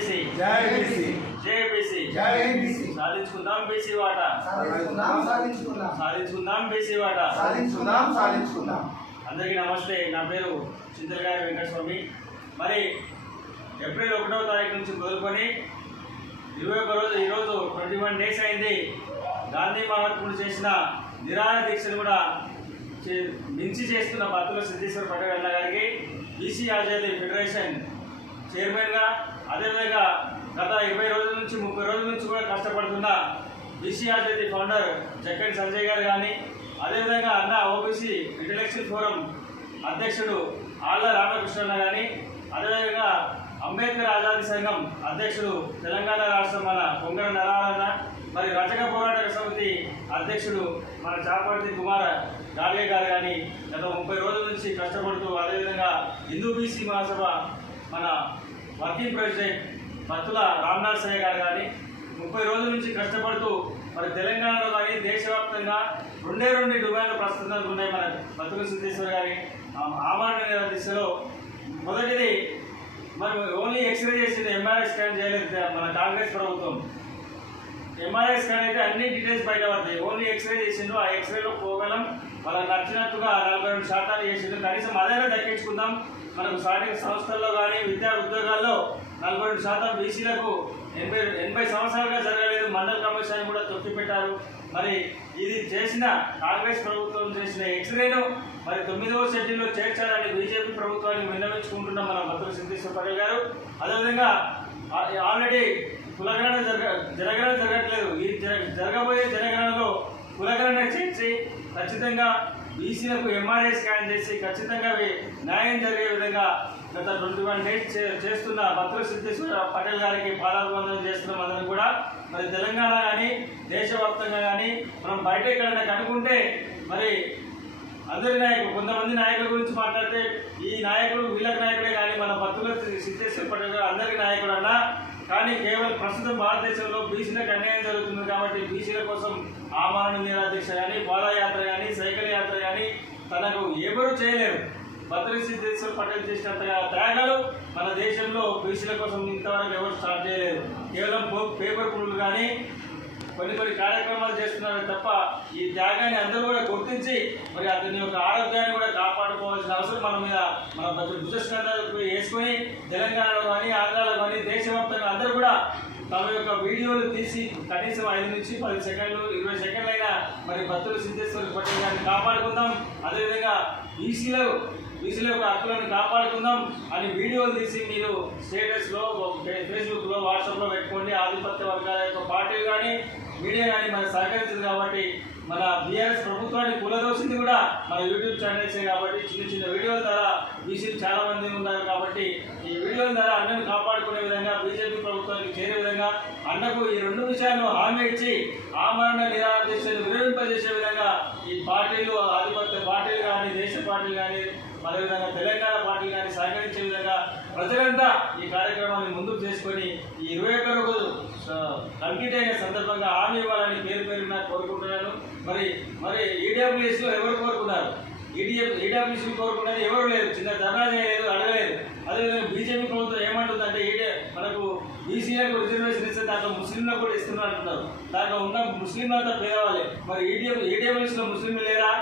BC. జై BC. జై BC. జై బీసీ. సాధించుకుందాం బీసీ వాటా. సాధించుకుందాం సాధించుకుందాం. సాధించుకుందాం బీసీ వాటా. సాధించుకుందాం సాధించుకుందాం. అందరికీ నమస్తే నా పేరు చింతలగారి వెంకటస్వామి. మరి ఏప్రిల్ ఒకటవ తారీఖు నుంచి మొదలుకొని ఇరవై ఒక రోజు ఈరోజు ట్వంటీ వన్ డేస్ అయింది. గాంధీ మహాత్ముడు చేసిన నిరాహార దీక్షను కూడా మించి చేస్తున్న భక్తుల సిద్ధేశ్వర అన్న గారికి బీసీ ఆజాదీ ఫెడరేషన్ చైర్మన్గా అదేవిధంగా గత ఇరవై రోజుల నుంచి ముప్పై రోజుల నుంచి కూడా కష్టపడుతున్న బీసీ ఆజాదీ ఫౌండర్ జక్కడి సంజయ్ గారు కానీ అదేవిధంగా అన్న ఓబీసీ ఇంటలెక్చువల్ ఫోరం అధ్యక్షుడు ఆళ్ళ రామకృష్ణన్న కానీ అదేవిధంగా అంబేద్కర్ ఆజాదీ సంఘం అధ్యక్షుడు తెలంగాణ రాష్ట్రం మన పొంగర నరాలన్న మరి రచక పోరాటక సమితి అధ్యక్షుడు మన చాపర్తి కుమార్ గార్గే గారు కానీ గత ముప్పై రోజుల నుంచి కష్టపడుతూ అదేవిధంగా హిందూ బీసీ మహాసభ మన వర్కింగ్ ప్రెసిడెంట్ భక్తుల రామ్నాథ్ సయ్య గారు కానీ ముప్పై రోజుల నుంచి కష్టపడుతూ మరి తెలంగాణలో కానీ దేశవ్యాప్తంగా రెండే రెండు డిమాండ్లు ప్రస్తుతం ఉన్నాయి మన భక్తుల సిద్ధేశ్వర్ గారి ఆమరణ దిశలో. మొదటిది మరి ఓన్లీ ఎక్స్రే చేసింది ఎంఆర్ఐ స్కాన్ చేయలేదు మన కాంగ్రెస్ ప్రభుత్వం. ఎంఆర్ఐ స్కాన్ అయితే అన్ని డీటెయిల్స్ బయట పడతాయి. ఓన్లీ ఎక్స్రే చేసిండు. ఆ ఎక్స్రేలో పోగలం. వాళ్ళకి నచ్చినట్టుగా నలభై రెండు శాతాలు చేసిండు. కనీసం అదైనా దక్కించుకుందాం మనకు స్టార్టింగ్ సంస్థల్లో కానీ విద్యా ఉద్యోగాల్లో నలభై రెండు శాతం బీసీలకు ఎనభై ఎనభై సంవత్సరాలుగా జరగలేదు. మండల కమిషన్ కూడా తొక్కిపెట్టారు మరి ఇది చేసిన కాంగ్రెస్ ప్రభుత్వం చేసిన ఎక్స్రేను మరి తొమ్మిదవ షెడ్యూల్లో చేర్చాలని బీజేపీ ప్రభుత్వాన్ని విన్నవించుకుంటున్న మన భద్ర సిద్ధేశ్వర పటేల్ గారు. అదేవిధంగా ఆల్రెడీ కులగణన జరగ జరగడం జరగట్లేదు. ఈ జరగబోయే జనగణనలో కులగణన చేసి ఖచ్చితంగా బీసీలకు ఎంఆర్ఐ స్కాన్ చేసి ఖచ్చితంగా న్యాయం జరిగే విధంగా గత ట్వంటీ వన్ డేస్ చే- చేస్తున్న భద్ర సిద్ధేశ్వర పటేల్ గారికి పాదాభివందనం చేస్తున్నాం అందరం కూడా మరి తెలంగాణ కానీ దేశవ్యాప్తంగా కానీ మనం బయట ఎక్కడైనా కనుక్కుంటే మరి అందరి నాయకులు కొంతమంది నాయకుల గురించి మాట్లాడితే ఈ నాయకుడు వీళ్ళకి నాయకుడే కానీ మన భక్తుల సిద్ధేశ్వర పటేల్ గారు అందరికీ నాయకుడు అన్నా కానీ కేవలం ప్రస్తుతం భారతదేశంలో బీసీలకు అన్యాయం జరుగుతుంది కాబట్టి బీసీల కోసం ఆమరణ నిరాదీక్ష కానీ పాదయాత్ర కానీ సైకిల్ యాత్ర కానీ తనకు ఎవరు చేయలేరు. భద్ర పటేల్ చేసినంతగా త్యాగాలు మన దేశంలో బీసీల కోసం ఇంతవరకు ఎవరు స్టార్ట్ చేయలేదు. కేవలం పేపర్ పుల్లు కానీ కొన్ని కొన్ని కార్యక్రమాలు చేస్తున్నారు తప్ప ఈ త్యాగాన్ని అందరూ కూడా గుర్తించి మరి అతని యొక్క ఆరోగ్యాన్ని కూడా కాపాడుకోవాల్సిన అవసరం మన మీద మన భుజస్కంధాలకు వేసుకొని తెలంగాణలో కానీ ఆంధ్రాలో కానీ దేశవ్యాప్తంగా అందరూ కూడా తమ యొక్క వీడియోలు తీసి కనీసం ఐదు నుంచి పది సెకండ్లు ఇరవై సెకండ్లైనా అయినా మరి భక్తులు సిద్ధేశ్వర పటేల్ దాన్ని కాపాడుకుందాం. అదేవిధంగా ఈసీలో ఈసీల యొక్క హక్కులను కాపాడుకుందాం అని వీడియోలు తీసి మీరు స్టేటస్లో ఫేస్బుక్లో వాట్సాప్లో పెట్టుకోండి. ఆధిపత్య వర్గాల యొక్క పార్టీలు కానీ మీడియా కానీ మనకు సహకరించదు కాబట్టి మన బీఆర్ఎస్ ప్రభుత్వాన్ని కూలదోసింది కూడా మన యూట్యూబ్ ఛానల్సే కాబట్టి చిన్న చిన్న వీడియోల ద్వారా బీసీలు చాలా మంది ఉన్నారు కాబట్టి ఈ వీడియోల ద్వారా అన్నను కాపాడుకునే విధంగా బీజేపీ ప్రభుత్వానికి చేరే విధంగా అన్నకు ఈ రెండు విషయాలను హామీ ఇచ్చి ఆమరణ నిరాదేశాన్ని విరమింపజేసే విధంగా ఈ పార్టీలు ఆధిపత్య పార్టీలు కానీ దేశ పార్టీలు కానీ అదేవిధంగా తెలంగాణ పార్టీలు కానీ సహకరించే విధంగా ప్రజలంతా ఈ కార్యక్రమాన్ని ముందుకు చేసుకొని ఈ ఇరవై ఒక్క రోజు కంప్లీట్ అయిన సందర్భంగా హామీ ఇవ్వాలని పేరు పేరున కోరుకుంటున్నాను. మరి మరి ఈడబ్ల్యూఎస్లో ఎవరు కోరుకున్నారు? ఈడీఎఫ్ ఈడబ్ల్యూసీ కోరుకున్నది ఎవరు లేరు? చిన్న ధర్నా చేయలేదు అడగలేదు. అదేవిధంగా బీజేపీ ప్రభుత్వం ఏమంటుందంటే ఈడే మనకు బీసీలకు రిజర్వేషన్ ఇస్తే దాంట్లో ముస్లింలకు కూడా ఇస్తున్నారు అంటున్నారు. దాంట్లో ఉన్న ముస్లింలంతా పేదవాళ్ళే. మరి ఈడీఎఫ్ ఈడబ్ల్యూసీలో ముస్లింలు లేరా?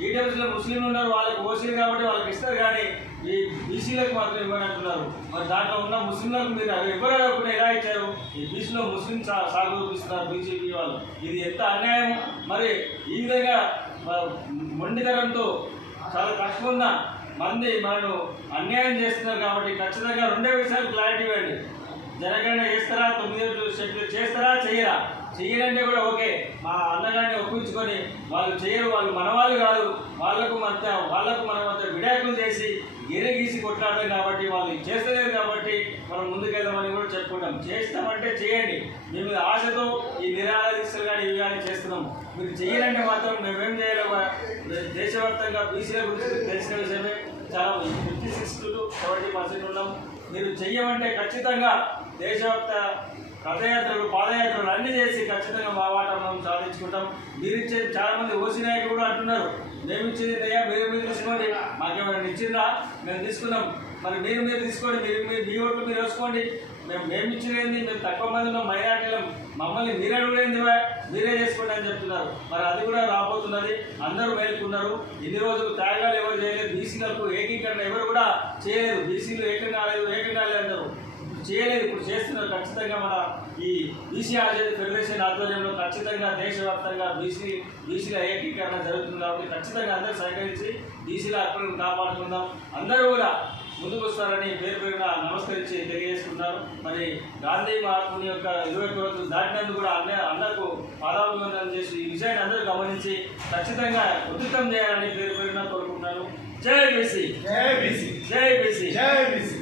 ఈడబ్ల్యూసీలో ముస్లింలు ఉన్నారు వాళ్ళకి ఓసీలు కాబట్టి వాళ్ళకి ఇస్తారు కానీ ఈ బీసీలకు మాత్రం ఇవ్వని అంటున్నారు మరి దాంట్లో ఉన్న ముస్లింలకు మీరు అవి ఎవరు అడగకుండా ఎలా ఇచ్చారు? ఈ బీసీలో ముస్లిం సా- సాగు చూపిస్తున్నారు బీజేపీ వాళ్ళు. ఇది ఎంత అన్యాయం? మరి ఈ విధంగా మొండితనంతో చాలా తక్కువ ఉన్న మంది మనను అన్యాయం చేస్తున్నారు కాబట్టి ఖచ్చితంగా రెండే విషయాలు క్లారిటీ ఇవ్వండి. జనగణన చేస్తారా? తొమ్మిది షెడ్యూల్ చేస్తారా? చేయరా చెయ్యరంటే కూడా ఓకే. మా అన్నగారిని ఒప్పించుకొని వాళ్ళు చేయరు వాళ్ళు మనవాళ్ళు కాదు. వాళ్ళకు మధ్య వాళ్ళకు మన మధ్య విడాకులు చేసి గీసి కొట్లాడడం కాబట్టి వాళ్ళు చేస్తలేరు కాబట్టి మనం ముందుకెళ్దామని కూడా చెప్పుకుంటాం. చేస్తామంటే చేయండి. మేము ఆశతో ఈ నిరాదీక్షలు కానీ ఇవి కానీ చేస్తున్నాం. మీరు చేయాలంటే మాత్రం మేమేం చేయలేము దేశవ్యాప్తంగా బీసీల గురించి తెలిసిన విషయమే. చాలా fifty six to seventy percent ఉన్నాం. మీరు చెయ్యమంటే ఖచ్చితంగా దేశవ్యాప్త రథయాత్రలు పాదయాత్రలు అన్ని చేసి ఖచ్చితంగా మా మనం సాధించుకుంటాం. మీరు ఇచ్చేది చాలా మంది ఓసీ నాయకులు కూడా అంటున్నారు. మేము ఇచ్చేది అయ్యా మీరు మీరు తీసుకోండి. మాకేమైనా ఇచ్చిందా మేము తీసుకున్నాం. మరి మీరు మీరు తీసుకోండి మీరు మీరు మీ ఓట్లు మీరు వేసుకోండి. మేము మేము ఇచ్చినది మేము తక్కువ మంది ఉన్నాం మైనార్టీలం మమ్మల్ని మీరు అడుగులేంది మీరే చేసుకోండి అని చెప్తున్నారు. మరి అది కూడా రాబోతున్నది. అందరూ మేలుకున్నారు. ఇన్ని రోజులు త్యాగాలు ఎవరు చేయలేదు. బీసీలకు ఏకీకరణ ఎవరు కూడా చేయలేదు. బీసీలు ఏకం కాలేదు ఏకం కాలేదు అందరూ చేయలేదు. ఇప్పుడు చేస్తున్నారు ఖచ్చితంగా మన ఈ బీసీ ఆర్జేది ఫెడరేషన్ ఆధ్వర్యంలో ఖచ్చితంగా దేశవ్యాప్తంగా బీసీ బీసీల ఏకీకరణ జరుగుతుంది కాబట్టి ఖచ్చితంగా అందరూ సహకరించి బీసీల హక్కులను కాపాడుకుందాం. అందరూ కూడా ముందుకు వస్తారని పేరు పేరున నమస్కరించి తెలియజేసుకుంటారు మరి గాంధీ మహాత్ముని యొక్క ఇరవై ఒక్క రోజులు దాటినందుకు కూడా అన్న అన్నకు పాదాభివందనం చేసి ఈ విషయాన్ని అందరూ గమనించి ఖచ్చితంగా ఉద్యుతం చేయాలని పేరు పేరున కోరుకుంటున్నాను. జై బీసీ జై బీసీ జై బీసీ జై బీసీ